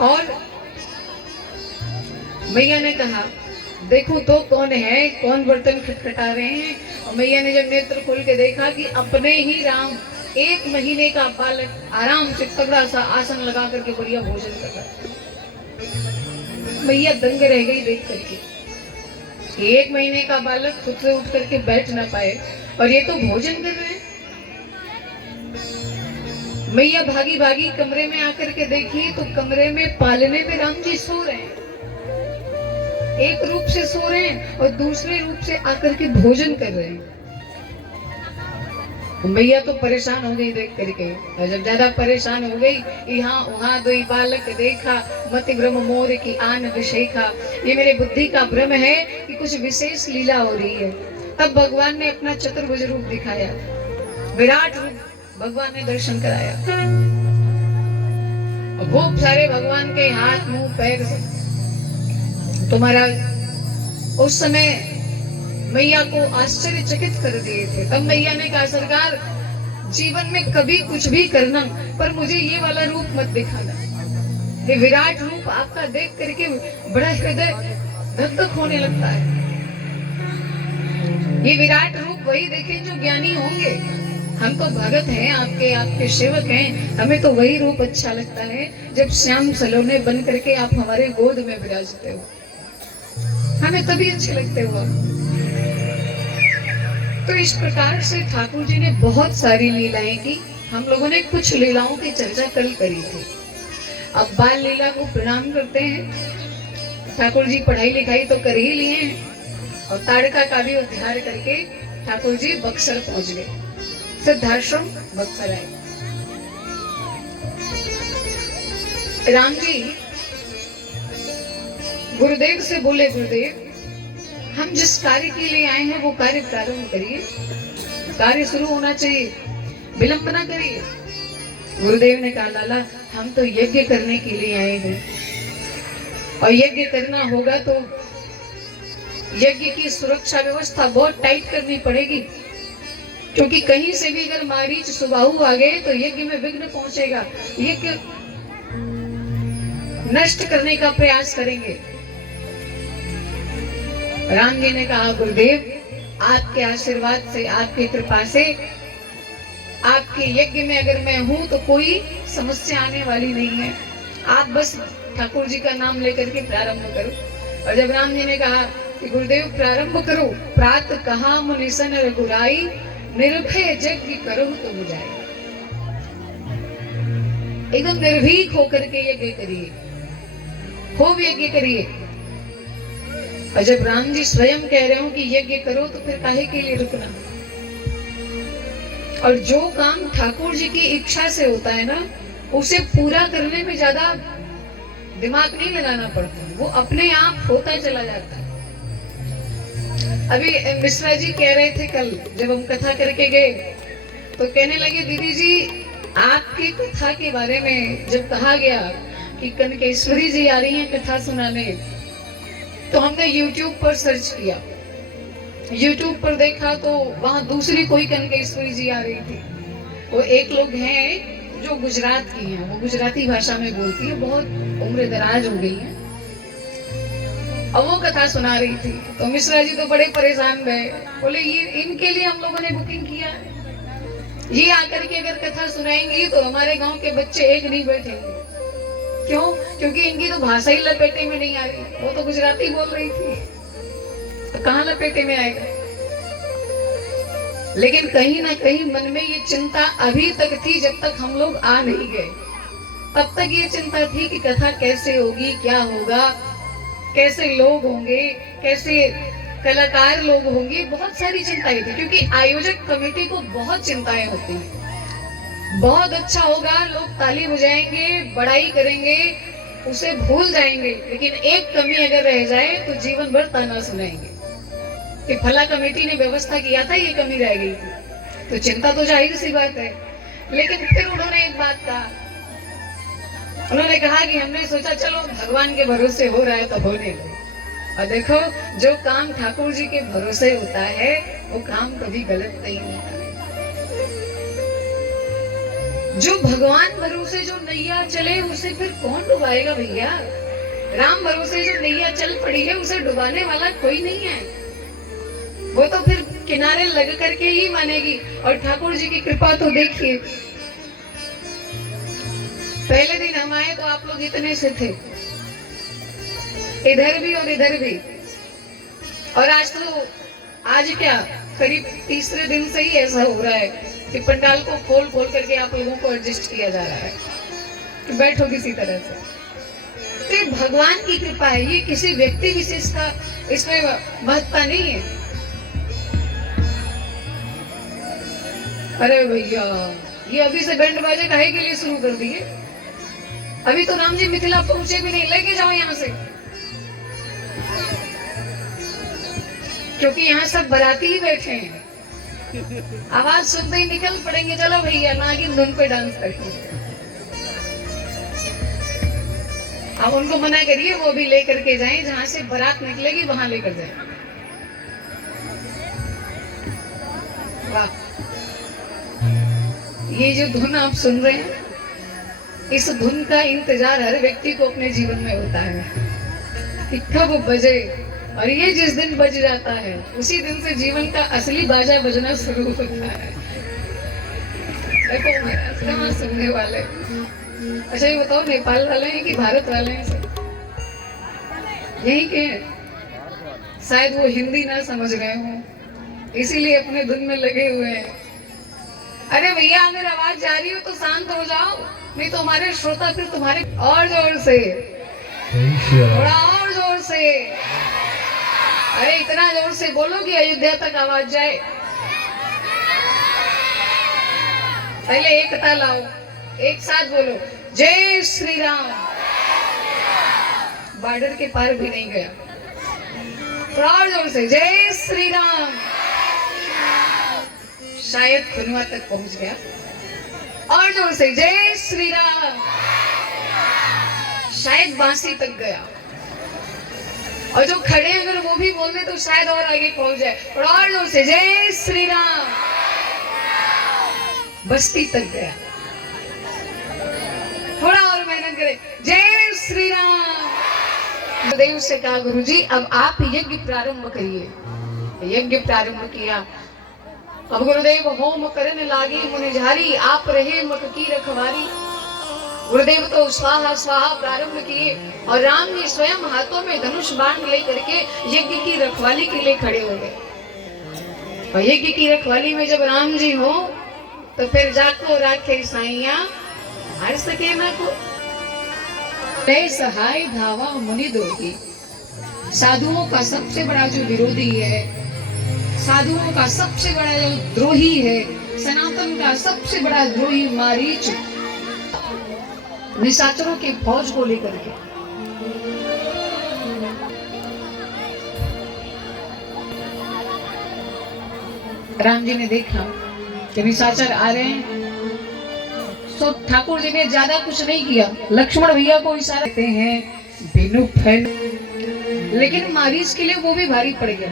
और मैया ने कहा देखो तो कौन है, कौन बर्तन खटखटा रहे हैं। और मैया ने जब नेत्र खोल के देखा कि अपने ही राम 1 महीने का बालक आराम से तगड़ा सा आसन लगा करके बढ़िया भोजन कर रहा है। मैया दंग रह गई देख करके। 1 महीने का बालक खुद से उठ करके बैठ ना पाए और ये तो भोजन कर रहे हैं। मैया भागी भागी कमरे में आकर के देखी तो कमरे में पालने में राम जी सो रहे हैं। एक रूप से सो रहे हैं और दूसरे रूप से आकर के भोजन कर रहे हैं। मैया तो परेशान हो गई देख करके। और जब ज्यादा परेशान हो गई, यहाँ वहां दो बालक देखा, मति भ्रम मोर की आन विषेखा। ये मेरे बुद्धि का भ्रम है कि कुछ विशेष लीला हो रही है। तब भगवान ने अपना चतुर्भुज रूप दिखाया, विराट रूप भगवान ने दर्शन कराया। खूब सारे भगवान के हाथ मुंह पैर तो महाराज उस समय मैया को आश्चर्यचकित कर दिए थे। तब मैया ने कहा सरकार, जीवन में कभी कुछ भी करना पर मुझे ये वाला रूप मत दिखाना। ये विराट रूप आपका देख करके बड़ा हृदय धक धक होने लगता है। ये विराट रूप वही देखे जो ज्ञानी होंगे। हम तो भगत हैं, आपके सेवक हैं, हमें तो वही रूप अच्छा लगता है जब श्याम सलोने बन करके आप हमारे गोद में विराजते हो, हमें तभी अच्छे लगते हो। तो इस प्रकार से ठाकुर जी ने बहुत सारी लीलाएं की। हम लोगों ने कुछ लीलाओं की चर्चा कल करी थी। अब बाल लीला को प्रणाम करते हैं। ठाकुर जी पढ़ाई लिखाई तो कर ही लिए हैं और ताड़का का भी उद्धार करके ठाकुर जी बक्सर पहुंच गए। सिद्धाश्रम बक्सर आए। राम जी गुरुदेव से बोले, गुरुदेव हम जिस कार्य के लिए आए हैं वो कार्य प्रारंभ करिए, कार्य शुरू होना चाहिए, विलंब ना करिए। गुरुदेव ने कहा लाला हम तो यज्ञ करने के लिए आए हैं और यज्ञ करना होगा तो यज्ञ की सुरक्षा व्यवस्था बहुत टाइट करनी पड़ेगी, क्योंकि कहीं से भी अगर मारीच सुबाहु आ गए तो यज्ञ में विघ्न पहुंचेगा, यज्ञ नष्ट करने का प्रयास करेंगे। राम जी ने कहा गुरुदेव आपके आशीर्वाद से, आपकी कृपा से, आपके यज्ञ में अगर मैं हूं तो कोई समस्या आने वाली नहीं है। आप बस ठाकुर जी का नाम लेकर के प्रारंभ करो। और जब राम जी ने कहा कि गुरुदेव प्रारंभ करो, प्रात कहा मुनिसन रघुराई, निर्भय यज्ञ करो तो बुझाई। एकदम निर्भीक होकर के यज्ञ करिए, खूब यज्ञ करिए। और जब राम जी स्वयं कह रहे हो कि यज्ञ करो तो फिर काहे के लिए रुकना। और जो काम ठाकुर जी की इच्छा से होता है ना, उसे पूरा करने में ज्यादा दिमाग नहीं लगाना पड़ता, वो अपने आप होता चला जाता है। अभी मिश्रा जी कह रहे थे कल जब हम कथा करके गए तो कहने लगे दीदी जी आपकी कथा के बारे में जब कहा गया कि कनकेश्वरी जी आ रही हैं कथा सुनाने, तो हमने YouTube पर सर्च किया। YouTube पर देखा तो वहां दूसरी कोई कनकेश्वरी जी आ रही थी। वो एक लोग हैं जो गुजरात की हैं, वो गुजराती भाषा में बोलती है, बहुत उम्र दराज हो गई है। अब वो कथा सुना रही थी तो मिश्रा जी तो बड़े परेशान गए, बोले ये इनके लिए हम लोगों ने बुकिंग किया, ये आकर के अगर कथा सुनाएंगी तो हमारे गांव के बच्चे एक नहीं बैठेंगे। क्यों? क्योंकि इनकी तो भाषा ही लपेटे में नहीं आ रही, वो तो गुजराती बोल रही थी, तो कहाँ लपेटे में आएगा। लेकिन कहीं ना कहीं मन में ये चिंता अभी तक थी, जब तक हम लोग आ नहीं गए तब तक ये चिंता थी कि कथा कैसे होगी, क्या होगा, कैसे लोग होंगे, कैसे कलाकार लोग होंगे, बहुत सारी चिंताएं थी। क्योंकि आयोजक कमेटी को बहुत चिंताएं होती हैं। बहुत अच्छा होगा, लोग ताली बजाएंगे, बड़ाई करेंगे, उसे भूल जाएंगे, लेकिन एक कमी अगर रह जाए तो जीवन भर ताना सुनाएंगे कि फला कमेटी ने व्यवस्था किया था, ये कमी रह गई थी। तो चिंता तो जाहिर सी बात है। लेकिन फिर उन्होंने एक बात कहा, उन्होंने कहा कि हमने सोचा चलो भगवान के भरोसे हो रहा है तो होने दो। और देखो जो काम ठाकुर जी के भरोसे होता है वो काम कभी गलत नहीं होता। जो भगवान भरोसे जो नैया चले उसे फिर कौन डुबाएगा भैया। राम भरोसे जो नैया चल पड़ी है उसे डुबाने वाला कोई नहीं है, वो तो फिर किनारे लग करके ही मानेगी। और ठाकुर जी की कृपा तो देखिए, पहले दिन हम आए तो आप लोग इतने से थे, इधर भी और इधर भी, और आज क्या करीब तीसरे दिन से ही ऐसा हो रहा है कि पंडाल को खोल खोल करके आप लोगों को एडजस्ट किया जा रहा है कि बैठो किसी तरह से। तो भगवान की कृपा है, ये किसी व्यक्ति विशेष का इसमें महत्ता नहीं है। अरे भैया ये अभी से बैंड बाजे काहे के लिए शुरू कर दिए, अभी तो राम जी मिथिला पहुंचे भी नहीं, लेके जाओ यहाँ से, क्योंकि यहाँ सब बराती ही बैठे हैं, आवाज सुनते ही निकल पड़ेंगे, चलो भैया नागिन धुन पे डांस करेंगे। आप उनको मना करिए, वो भी लेकर के जाएं, जहां से बारात निकलेगी वहां लेकर जाएं। वाह, ये जो धुन आप सुन रहे हैं, इस धुन का इंतजार हर व्यक्ति को अपने जीवन में होता है कि कब बजे, और ये जिस दिन बज जाता है उसी दिन से जीवन का असली बाजा बजना शुरू होता है। देखो महाराज कहाँ सुनने वाले, अच्छा ये बताओ नेपाल वाले हैं कि भारत वाले हैं? सब यही के हैं, शायद वो हिंदी ना समझ रहे हो इसीलिए अपने धुन में लगे हुए हैं। अरे भैया अगर आवाज जा रही हो तो शांत हो जाओ, नहीं तो हमारे श्रोता फिर तुम्हारे और जोर से, थोड़ा और जोर से, अरे इतना जोर से बोलो कि अयोध्या तक आवाज जाए। पहले एकता लाओ, एक साथ बोलो जय श्री राम। बॉर्डर के पार भी नहीं गया, और जोर से जय श्री राम। शायद खुनवा तक पहुंच गया, और जोर से जय श्री राम। शायद बांसी तक गया, और जो खड़े अगर वो भी बोल दे तो शायद और आगे पहुंच जाए, और जोर से जय श्री राम। बस्ती तक गया, थोड़ा और मेहनत करें, जय श्री राम। गुरुदेव से कहा गुरुजी अब आप यज्ञ प्रारंभ करिए। यज्ञ प्रारंभ किया, अब गुरुदेव होम करने लागी मुनिझारी, आप रहे मठ की रखवारी। गुरुदेव तो स्वाहा स्वाहा प्रारंभ किए, और राम जी स्वयं हाथों में धनुष बाण लेकर के यज्ञ की रखवाली के लिए खड़े हो गए। और यज्ञ की रखवाली में जब राम जी हो तो फिर जाको राखे साइया हार सके ना को। सहाय धावा मुनि द्रोही, साधुओं का सबसे बड़ा जो विरोधी है, साधुओं का सबसे बड़ा जो द्रोही है, सनातन का सबसे बड़ा द्रोही मारीच निशाचरों की फौज को लेकर के राम जी ने देखा कि निशाचर आ रहे हैं, तो ठाकुर जी ने ज्यादा कुछ नहीं किया, लक्ष्मण भैया को इशारा देते हैं बिनु फैल, लेकिन मारीच के लिए वो भी भारी पड़ गया।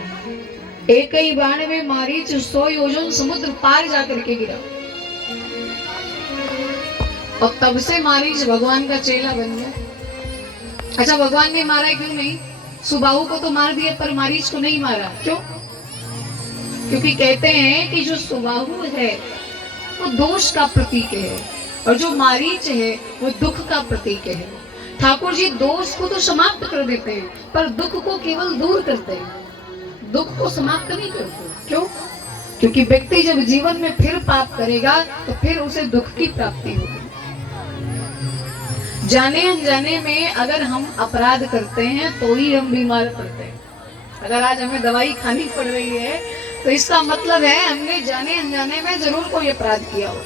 एक ही बाण में मारीच 100 योजन समुद्र पार जाकर के गिरा, और तब से मारीच भगवान का चेला बन गया। अच्छा भगवान ने मारा क्यों नहीं? सुबाहु को तो मार दिया पर मारीच को नहीं मारा, क्यों? क्योंकि कहते हैं कि जो सुबाहु है वो दोष का प्रतीक है, और जो मारीच है वो दुख का प्रतीक है। ठाकुर जी दोष को तो समाप्त कर देते हैं पर दुख को केवल दूर करते हैं, दुख को समाप्त नहीं करते। क्यों? क्योंकि व्यक्ति जब जीवन में फिर पाप करेगा तो फिर उसे दुख की प्राप्ति होगी। जाने अनजाने में अगर हम अपराध करते हैं तो ही हम बीमार पड़ते हैं। अगर आज हमें दवाई खानी पड़ रही है तो इसका मतलब है हमने जाने अनजाने में जरूर कोई अपराध किया हो।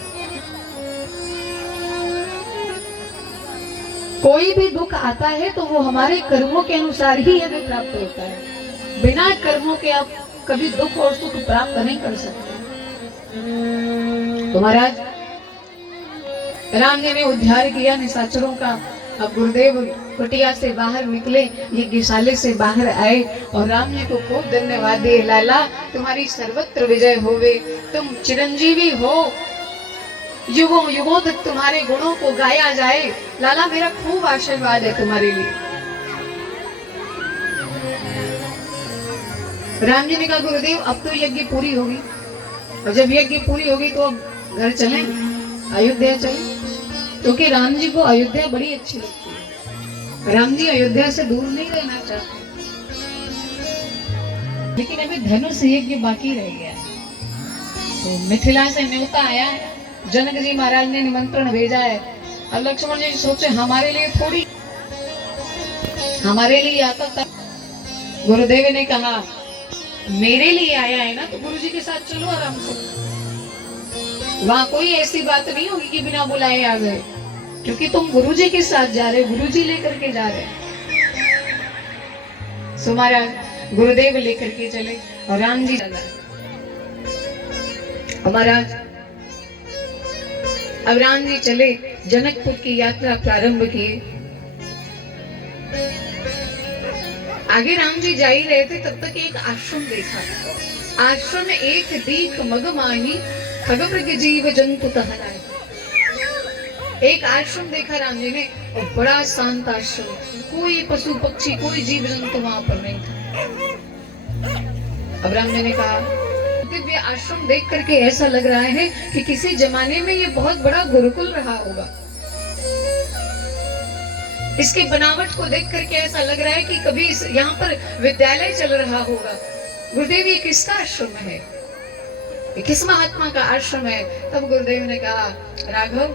कोई भी दुख आता है तो वो हमारे कर्मों के अनुसार ही हमें प्राप्त होता है। बिना कर्मों के आप कभी दुख और सुख प्राप्त नहीं कर सकते। तो महाराज राम जी ने उद्धार किया निशाचरों का। अब गुरुदेव कुटिया से बाहर निकले, यज्ञशाला से बाहर आए और राम जी को खूब धन्यवाद दिए। लाला तुम्हारी सर्वत्र विजय होवे, तुम चिरंजीवी हो। युगों युगों तक तुम्हारे गुणों को गाया जाए। लाला मेरा खूब आशीर्वाद है तुम्हारे लिए। राम जी ने कहा गुरुदेव अब तो यज्ञ पूरी होगी, और जब यज्ञ पूरी होगी तो अब घर चलें, अयोध्या चलें, क्योंकि राम जी को अयोध्या बड़ी अच्छी लगती है। राम जी अयोध्या से दूर नहीं रहना चाहते, लेकिन अभी धनुष यज्ञ बाकी रह गया। तो मिथिला से न्योता आया है, जनक जी महाराज ने निमंत्रण भेजा है। अब लक्ष्मण जी सोचे हमारे लिए थोड़ी, हमारे लिए आता था। गुरुदेव ने कहा मेरे लिए आया है ना, तो गुरु जी के साथ चलो आराम से। वहां कोई ऐसी बात नहीं होगी कि बिना बुलाए आ गए, क्योंकि तुम गुरु जी के साथ जा रहे, गुरु जी लेकर के जा रहे। सो महाराज गुरुदेव लेकर के चले और राम जी चला। महाराज अब राम जी चले, जनकपुर की यात्रा प्रारंभ किए। आगे राम जी जा ही रहे थे, तब तक एक आश्रम देखा। आश्रम एक दीक मग माही, खगमृग जीव जंतु तहलाए। एक आश्रम देखा राम जी ने, और बड़ा शांत आश्रम, कोई पशु पक्षी कोई जीव जंतु वहां पर नहीं था। अब राम जी ने कहा दिव्य आश्रम देख करके ऐसा लग रहा है कि किसी जमाने में ये बहुत बड़ा गुरुकुल रहा होगा। इसकी बनावट को देख करके ऐसा लग रहा है कि कभी यहाँ पर विद्यालय चल रहा होगा। गुरुदेव ये किसका आश्रम है, ये किस महात्मा का आश्रम है? तब गुरुदेव ने कहा राघव,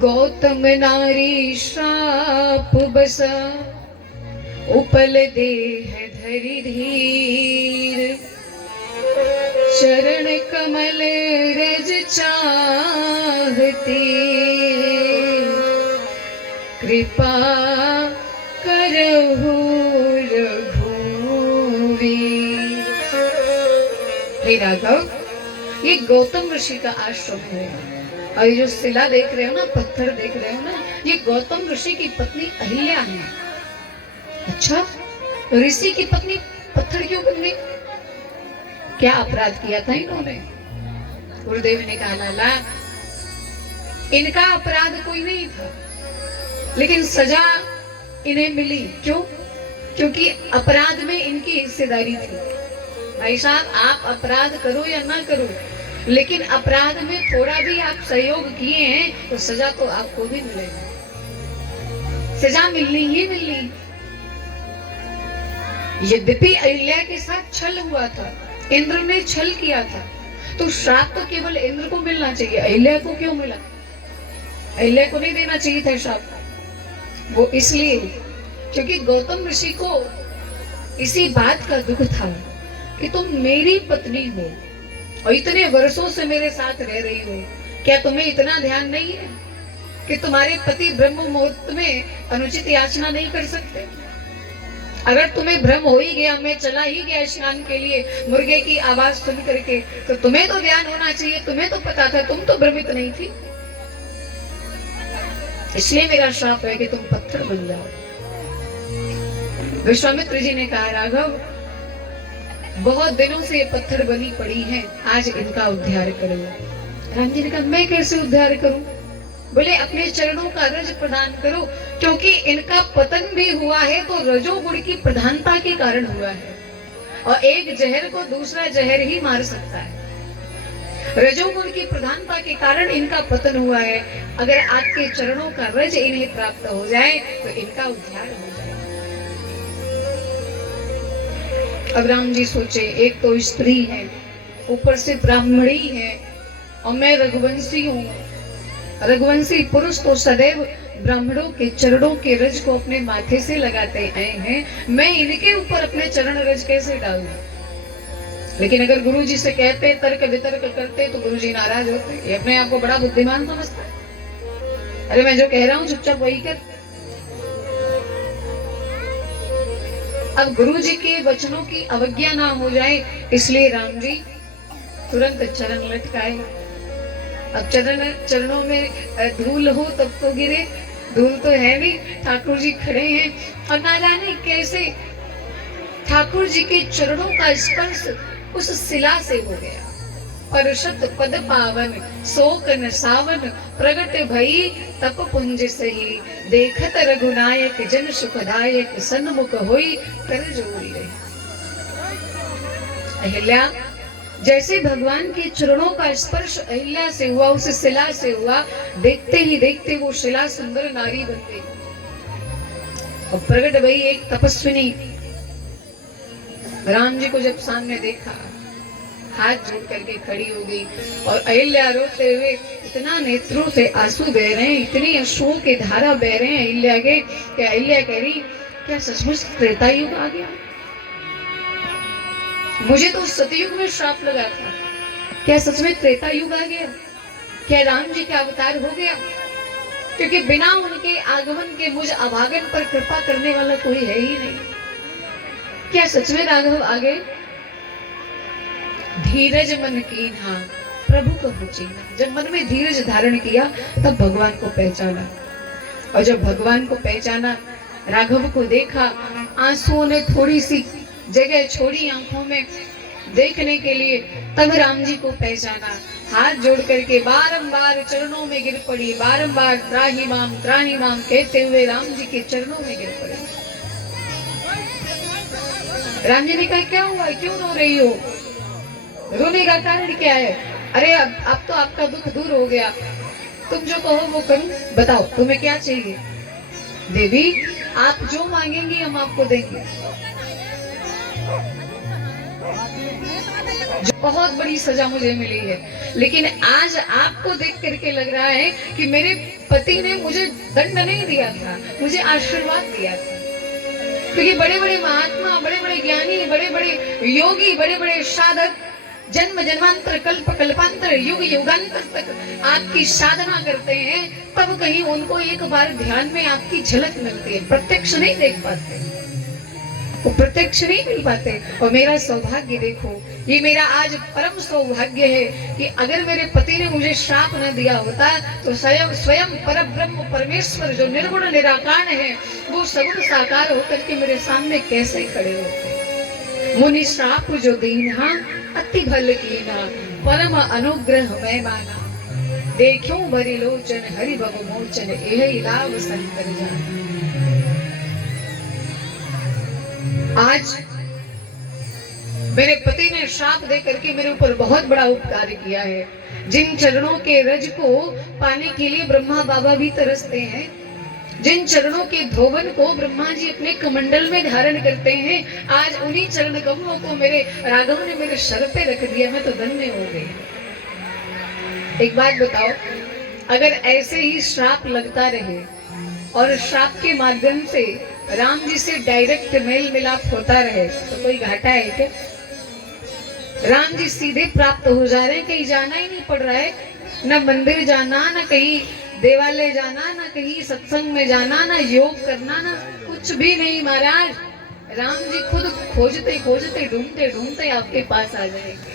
गौतम नारी श्राप बसा, उपल देह धरि धीर, चरण कमल रज चाहती, कृपा करहु रघुवीर। हे राघव, ये गौतम ऋषि का आश्रम है, और ये जो शिला देख रहे हो ना, पत्थर देख रहे हो ना, ये गौतम ऋषि की पत्नी अहिल्या है। अच्छा, ऋषि की पत्नी पत्थर क्यों बन गई? क्या अपराध किया था इन्होंने? गुरुदेव ने कहा लाला, इनका अपराध कोई नहीं था, लेकिन सजा इन्हें मिली। क्यों? क्योंकि अपराध में इनकी हिस्सेदारी थी। भाई साहब, आप अपराध करो या ना करो, लेकिन अपराध में थोड़ा भी आप सहयोग किए हैं तो सजा तो आपको भी मिलेगी, सजा मिलनी ही मिलनी। यद्यपि अहिल्या के साथ छल हुआ था, इंद्र ने छल किया था, तो श्राप तो केवल इंद्र को मिलना चाहिए, अहिल्या को क्यों मिला? अहिल्या को नहीं देना चाहिए था श्राप। वो इसलिए क्योंकि गौतम ऋषि को इसी बात का दुख था कि तुम मेरी पत्नी हो और इतने वर्षों से मेरे साथ रह रही हो, क्या तुम्हें इतना ध्यान नहीं है कि तुम्हारे पति ब्रह्म मुहूर्त में अनुचित याचना नहीं कर सकते? अगर तुम्हें भ्रम हो ही गया, मैं चला ही गया स्नान के लिए मुर्गे की आवाज सुन करके, तो तुम्हें तो ध्यान होना चाहिए, तुम्हें तो पता था, तुम तो भ्रमित नहीं थी। इसलिए मेरा श्राप है कि तुम पत्थर बन जाओ। विश्वामित्र जी ने कहा राघव, बहुत दिनों से ये पत्थर बनी पड़ी है, आज इनका उद्धार करो। राम जी ने कहा मैं कैसे उद्धार करूं? बोले अपने चरणों का रज प्रदान करो, क्योंकि इनका पतन भी हुआ है तो रजोगुण की प्रधानता के कारण हुआ है, और एक जहर को दूसरा जहर ही मार सकता है। रजोगुण की प्रधानता के कारण इनका पतन हुआ है। अगर आपके चरणों का रज इन्हें प्राप्त हो जाए तो इनका उद्धार हो जाए। अब राम जी सोचे, एक तो स्त्री है, ऊपर से ब्राह्मणी है, और मैं रघुवंशी हूँ। रघुवंशी पुरुष तो सदैव ब्राह्मणों के चरणों के रज को अपने माथे से लगाते आए हैं, मैं इनके ऊपर अपने चरण रज कैसे डालूं? लेकिन अगर गुरु जी से कहते, तर्क वितर्क करते, तो गुरु जी नाराज होते। ये अपने आप को बड़ा बुद्धिमान समझता है। अरे मैं जो कह रहा हूँ चुपचाप वही कर। अब गुरु जी के वचनों की अवज्ञा ना हो जाए, इसलिए राम जी तुरंत चरण लटकाए। अब चरणों में धूल हो तब तो गिरे, धूल तो है नहीं, ठाकुर जी खड़े हैं, और ना जाने कैसे ठाकुर जी के चरणों का स्पर्श उस शिला से हो गया, परशत पद पावन, शोक न सावन प्रगट भई तप पुंज सही, देखत रघुनायक जन सुखदायक, सन्मुख होई कर जोड़ी रही। अहिल्या, जैसे भगवान के चरणों का स्पर्श अहिल्या से हुआ, उस शिला से हुआ, देखते ही देखते वो शिला सुंदर नारी बन गई और प्रगट भई एक तपस्विनी। राम जी को जब सामने देखा, हाथ जोड़ करके खड़ी हो गई और अहिल्या रोते हुए, इतना नेत्रों से आंसू बह रहे हैं, इतनी अश्रुओं की धारा बह रहे हैं अहिल्या के, कि अहिल्या कह रही, क्या सचमुच त्रेता युग आ गया? मुझे तो सतयुग में श्राप लगा था, क्या सच में त्रेता युग आ गया? क्या राम जी का अवतार हो गया? क्योंकि बिना उनके आगमन के मुझ अभागन पर कृपा करने वाला कोई है ही नहीं। क्या सच में राघव आ गए? धीरज मन कीन्हा प्रभु कबू चीन्हा। जब मन में धीरज धारण किया तब भगवान को पहचाना, और जब भगवान को पहचाना, राघव को देखा, आंसुओं ने थोड़ी सी जगह छोड़ी आंखों में देखने के लिए, तब राम जी को पहचाना। हाथ जोड़ करके बारंबार चरणों में गिर पड़ी, बारंबार त्राहि माम कहते हुए राम जी के चरणों में गिर पड़ी। राम जी ने कहा, क्या हुआ, क्यों रो रही हो? रोने का कारण क्या है? अरे अब तो आपका दुख दूर हो गया, तुम जो कहो वो करूं, बताओ तुम्हें क्या चाहिए? देवी, आप जो मांगेंगी हम आपको देंगे। बहुत बड़ी सजा मुझे मिली है, लेकिन आज आपको देख करके लग रहा है कि मेरे पति ने मुझे दंड नहीं दिया था, मुझे आशीर्वाद दिया था। क्योंकि बड़े बड़े महात्मा, बड़े बड़े ज्ञानी, बड़े बड़े योगी, बड़े बड़े साधक जन्म जन्मांतर कल्प कल्पांतर युग युगांतर तक आपकी साधना करते हैं, तब कहीं उनको एक बार ध्यान में आपकी झलक मिलती है, प्रत्यक्ष नहीं देख पाते, वो प्रत्यक्ष नहीं मिल पाते। और मेरा सौभाग्य देखो, ये मेरा आज परम सौभाग्य है कि अगर मेरे पति ने मुझे श्राप न दिया होता तो स्वयं परब्रह्म परमेश्वर जो निर्गुण निराकार है, वो सगुण साकार होकर के मेरे सामने कैसे खड़े होते। मुनि श्राप जो दीन्हा अति भल कीना, परम अनुग्रह मैं माना, देखो भरी लोचन हरि भव मोचन, यही लाभ संकर जाना। आज मेरे पति ने श्राप दे करके मेरे ऊपर बहुत बड़ा उपकार किया है। जिन चरणों के रज को पाने के लिए ब्रह्मा बाबा भी तरसते हैं, जिन चरणों के धोवन को ब्रह्मा जी अपने कमंडल में धारण करते हैं, आज उन्हीं चरण कमलों को मेरे राघव ने मेरे सर पे रख दिया, मैं तो धन्य हो गई। एक बात बताओ, अगर ऐसे ही श्राप लगता रहे और श्राप के माध्यम से राम जी से डायरेक्ट मेल मिलाप होता रहे तो कोई घाटा है क्या? राम जी सीधे प्राप्त हो जा रहे हैं, कहीं जाना ही नहीं पड़ रहा है, न मंदिर जाना, न कहीं देवालय जाना, न कहीं सत्संग में जाना, न योग करना, न कुछ भी नहीं महाराज। राम जी खुद खोजते खोजते ढूंढते ढूंढते आपके पास आ जाएंगे।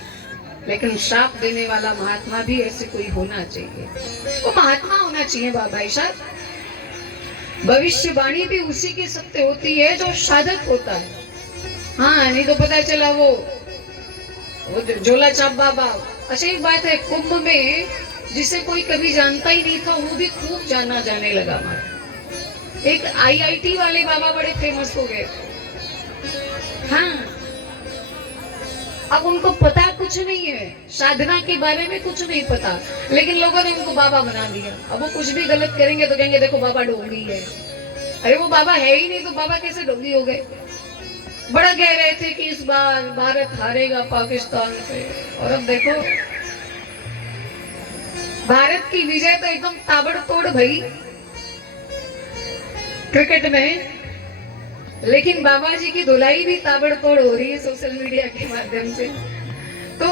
लेकिन श्राप देने वाला महात्मा भी ऐसे कोई होना चाहिए, वो महात्मा होना चाहिए बाबा साहब। भविष्यवाणी भी उसी की सत्य होती है जो साधक होता है। हाँ, नहीं तो पता चला वो झोला छाप बाबा। अच्छा एक बात है, कुंभ में जिसे कोई कभी जानता ही नहीं था वो भी खूब जाना जाने लगा। एक IIT वाले बाबा बड़े फेमस हो गए। हाँ, अब उनको पता कुछ नहीं है, साधना के बारे में कुछ नहीं पता, लेकिन लोगों ने उनको बाबा बना दिया। अब वो कुछ भी गलत करेंगे तो कहेंगे देखो बाबा ढोंगी है। अरे वो बाबा है ही नहीं तो बाबा कैसे ढोंगी हो गए? बड़ा कह रहे थे कि इस बार भारत हारेगा पाकिस्तान से, और अब देखो भारत की विजय तो एकदम ताबड़तोड़ भई क्रिकेट में, लेकिन बाबा जी की धुलाई भी ताबड़तोड़ हो रही है सोशल मीडिया के माध्यम से। तो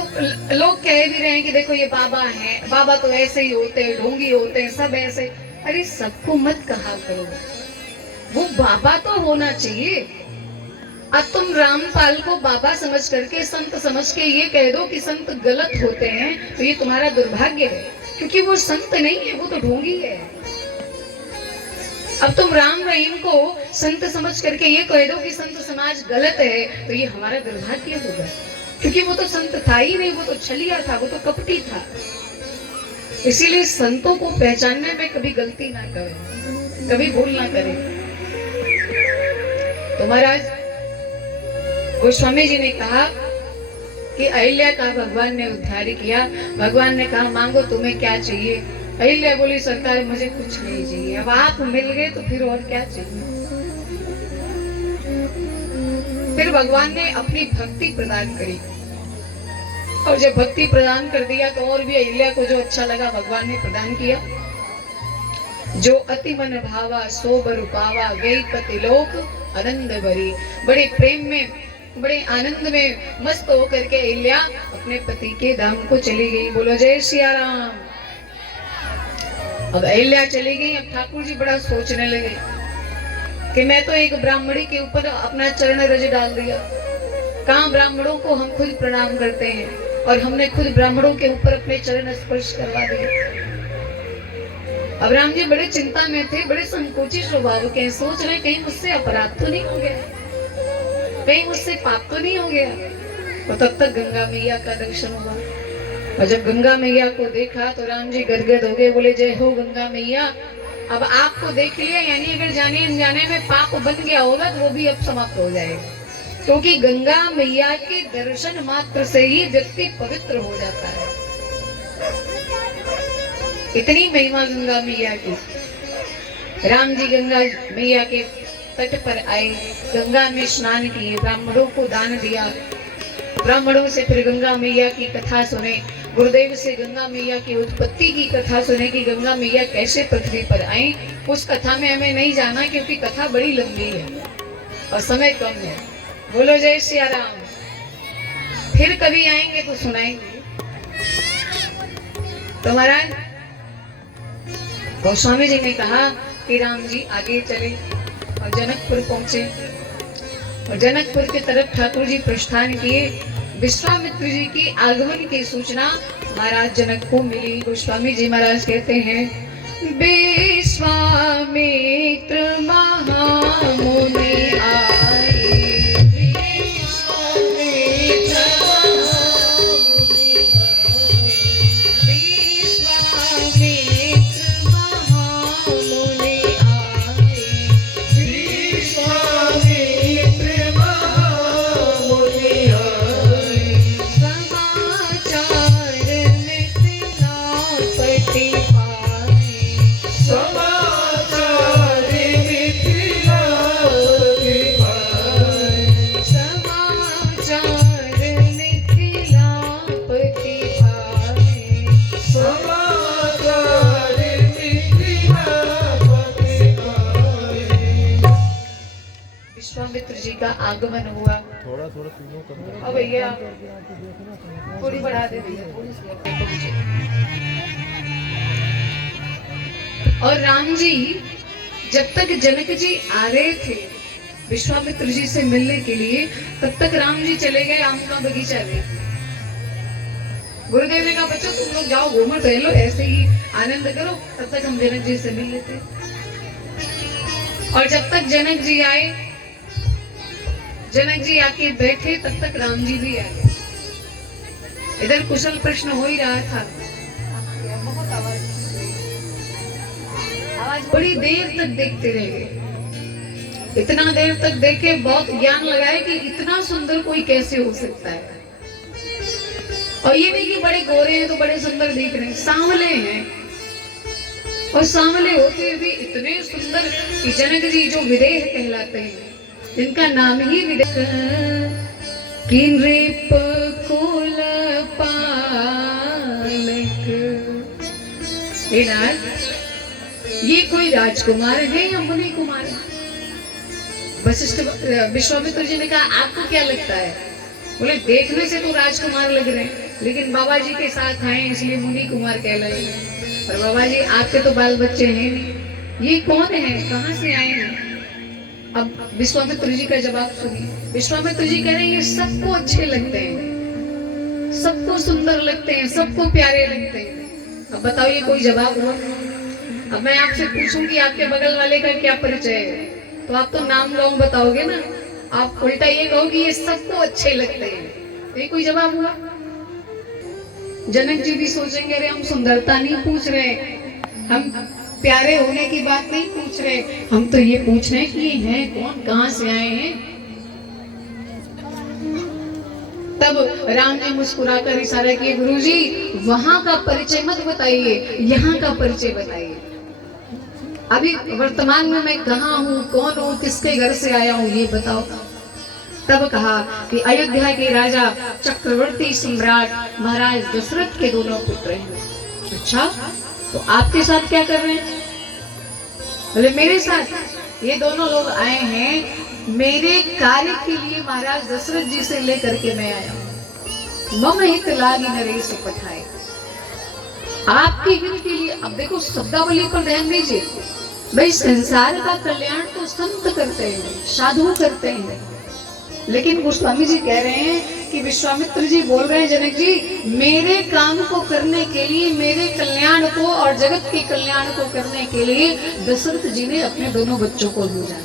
लोग कह भी रहे हैं कि देखो ये बाबा हैं, बाबा तो ऐसे ही होते हैं, ढोंगी होते हैं, सब ऐसे। अरे सबको मत कहा करो, वो बाबा तो होना चाहिए। अब तुम रामपाल को बाबा समझ करके, संत समझ के ये कह दो कि संत गलत होते हैं, तो ये तुम्हारा दुर्भाग्य है, क्योंकि वो संत नहीं है, वो तो ढोंगी है। अब तुम राम रहीम को संत समझ करके ये कह दो कि संत समाज गलत है, तो ये हमारा दुर्भाग्य होगा। क्योंकि वो तो संत था ही नहीं, वो तो छलिया था, वो तो कपटी था। इसीलिए संतों को पहचानने में कभी गलती ना करें, कभी भूल ना करें। तो महाराज गोस्वामी जी ने कहा कि अहिल्या का भगवान ने उद्धार किया। भगवान ने कहा मांगो तुम्हें क्या चाहिए। अहिल्या बोली सरकार मुझे कुछ नहीं चाहिए। अब आप मिल गए तो फिर और क्या चाहिए। फिर भगवान ने अपनी भक्ति प्रदान करी, और जब भक्ति प्रदान कर दिया तो और भी अहिल्या को जो अच्छा लगा भगवान ने प्रदान किया। जो अति मन भावा सो बर पावा, गई पति लोक आनंद भरी। बड़े प्रेम में, बड़े आनंद में मस्त होकर के अहिल्या अपने पति के धाम को चली गई। बोलो जय सिया राम। अब अहिल्या चली गई। अब ठाकुर जी बड़ा सोचने लगे कि मैं तो एक ब्राह्मणी के ऊपर अपना चरण रज डाल दिया। कहाँ ब्राह्मणों को हम खुद प्रणाम करते हैं, और हमने खुद ब्राह्मणों के ऊपर अपने चरण स्पर्श करवा दिए। अब राम जी बड़े चिंता में थे, बड़े संकोची स्वभाव के। सोच रहे कहीं मुझसे अपराध तो नहीं हो गया, कहीं मुझसे पाप तो नहीं हो गया। और तब तक गंगा मैया का दर्शन हुआ, और जब गंगा मैया को देखा तो राम जी गदगद हो गए। बोले जय हो गंगा मैया। अब आपको देख लिया, यानी अगर जाने अनजाने में पाप बन गया होगा तो वो भी अब समाप्त हो जाएगा, क्योंकि गंगा मैया के दर्शन मात्र से ही व्यक्ति पवित्र हो जाता है। इतनी महिमा गंगा मैया की। राम जी गंगा मैया के तट पर आए, गंगा में स्नान किए, ब्राह्मणों को दान दिया। ब्राह्मणों से फिर गंगा मैया की कथा सुने, गुरुदेव से गंगा मैया की उत्पत्ति की कथा सुने कि गंगा मैया कैसे पृथ्वी पर आई। उस कथा में हमें नहीं जाना, क्योंकि कथा बड़ी लंबी है और समय कम है। बोलो जय सिया राम। फिर कभी आएंगे तो सुनाएंगे। तो महाराज गोस्वामी जी ने कहा कि राम जी आगे चले और जनकपुर पहुंचे, और जनकपुर की तरफ ठाकुर जी प्रस्थान किए। विश्वामित्र जी की आगमन की सूचना महाराज जनक को मिली। गोस्वामी जी महाराज कहते हैं विश्वामित्र महामुनि आए, विश्वामित्र जी का आगमन हुआ। थोड़ा थोड़ा अब भैया थोड़ी बढ़ा दे भैया। और राम जी जब तक जनक जी आ रहे थे विश्वामित्र जी से मिलने के लिए, तब तक राम जी चले गए आम का बगीचा में। गुरुदेव ने कहा बच्चों तुम लोग जाओ घूमो टहलो, ऐसे ही आनंद करो, तब तक हम जनक जी से मिल लेते। और जब तक जनक जी आए, जनक जी आके बैठे, तब तक राम जी भी आ गए। इधर कुशल प्रश्न हो ही रहा था। बहुत आवाज बड़ी देर तक देखते रह गए। इतना देर तक देखे, बहुत ज्ञान लगाए कि इतना सुंदर कोई कैसे हो सकता है। और ये नहीं कि बड़े गोरे हैं तो बड़े सुंदर दिख रहे हैं, सांवले हैं, और सांवले होते भी इतने सुंदर कि जनक जी जो विदेह कहलाते हैं, जिनका नाम ही विदेह। किनृप कुल पालक, ये कोई राजकुमार है या मुनि कुमार है? वशिष्ठ विश्वामित्र जी ने कहा आपको क्या लगता है? बोले देखने से तो राजकुमार लग रहे हैं, लेकिन बाबा जी के साथ आए इसलिए मुनि कुमार कहलाए। और बाबा जी आपके तो बाल बच्चे हैं नहीं, ये कौन है, कहाँ से आए हैं? अब विश्वामित्र जी का जवाब सुनिए। विश्वामित्र जी कह रहे हैं ये सबको अच्छे लगते हैं, सबको सुंदर लगते हैं, सबको प्यारे लगते हैं। अब बताओ ये कोई जवाब हुआ? अब मैं आपसे पूछूंगी आपके बगल वाले का क्या परिचय है, तो आप तो नाम गाँव बताओगे ना। आप उल्टा ये कहो कि ये सबको अच्छे लगते हैं, ये कोई जवाब हुआ? जनक जी भी सोचेंगे अरे हम सुंदरता नहीं पूछ रहे, हम प्यारे होने की बात नहीं पूछ रहे, हम तो ये पूछ रहे हैं कि ये हैं कौन, कहां से आए हैं। तब राम जी मुस्कुराकर इशारा किए, गुरुजी वहां का परिचय मत बताइए, यहाँ का परिचय बताइए। अभी वर्तमान में मैं कहाँ हूँ, कौन हूँ, किसके घर से आया हूँ, ये बताओ। तब कहा कि अयोध्या के राजा चक्रवर्ती सम्राट महाराज दशरथ के दोनों पुत्र हैं। अच्छा, तो आपके साथ क्या कर रहे हैं? बोले मेरे साथ ये दोनों लोग आए हैं मेरे कार्य के लिए, महाराज दशरथ जी से लेकर के मैं आया हूं। मम हित लागी नरेश पठाए, आपके हित के लिए। अब देखो शब्दावली पर ध्यान दीजिए, भाई संसार का कल्याण तो संत करते हैं, साधु करते हैं, लेकिन गोस्वामी जी कह रहे हैं कि विश्वामित्र जी बोल रहे हैं जनक जी मेरे काम को करने के लिए, मेरे कल्याण को और जगत के कल्याण को करने के लिए दशरथ जी ने अपने दोनों बच्चों को भेजा।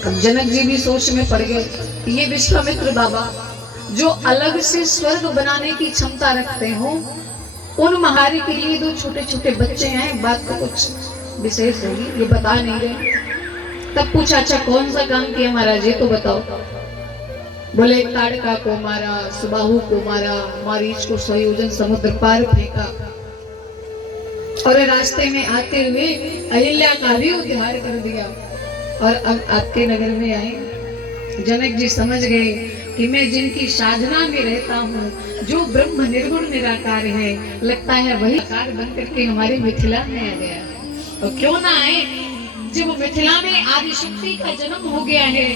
अब जनक जी भी सोच में पड़ गए, ये विश्वामित्र बाबा जो अलग से स्वर्ग बनाने की क्षमता रखते हो, उन महारी के लिए दो छोटे छोटे बच्चे हैं, बात तो कुछ विशेष होगी, ये बता नहीं रहे। तब पूछा अच्छा कौन सा काम किया महाराज, ये तो बताओ। बोले ताड़का को मारा, सुबाहु को मारा, मारीच को 100 योजन समुद्र पार फेंका, और रास्ते में आते हुए अहिल्या का भी उद्धार कर दिया, और अब आपके नगर में आए। जनक जी समझ गए कि मैं जिनकी साधना में रहता हूँ, जो ब्रह्म निर्गुण निराकार है, लगता है वही कार बन करके हमारे मिथिला में आ गया। और क्यों ना आए, जब मिथिला में आदिशक्ति का जन्म हो गया है,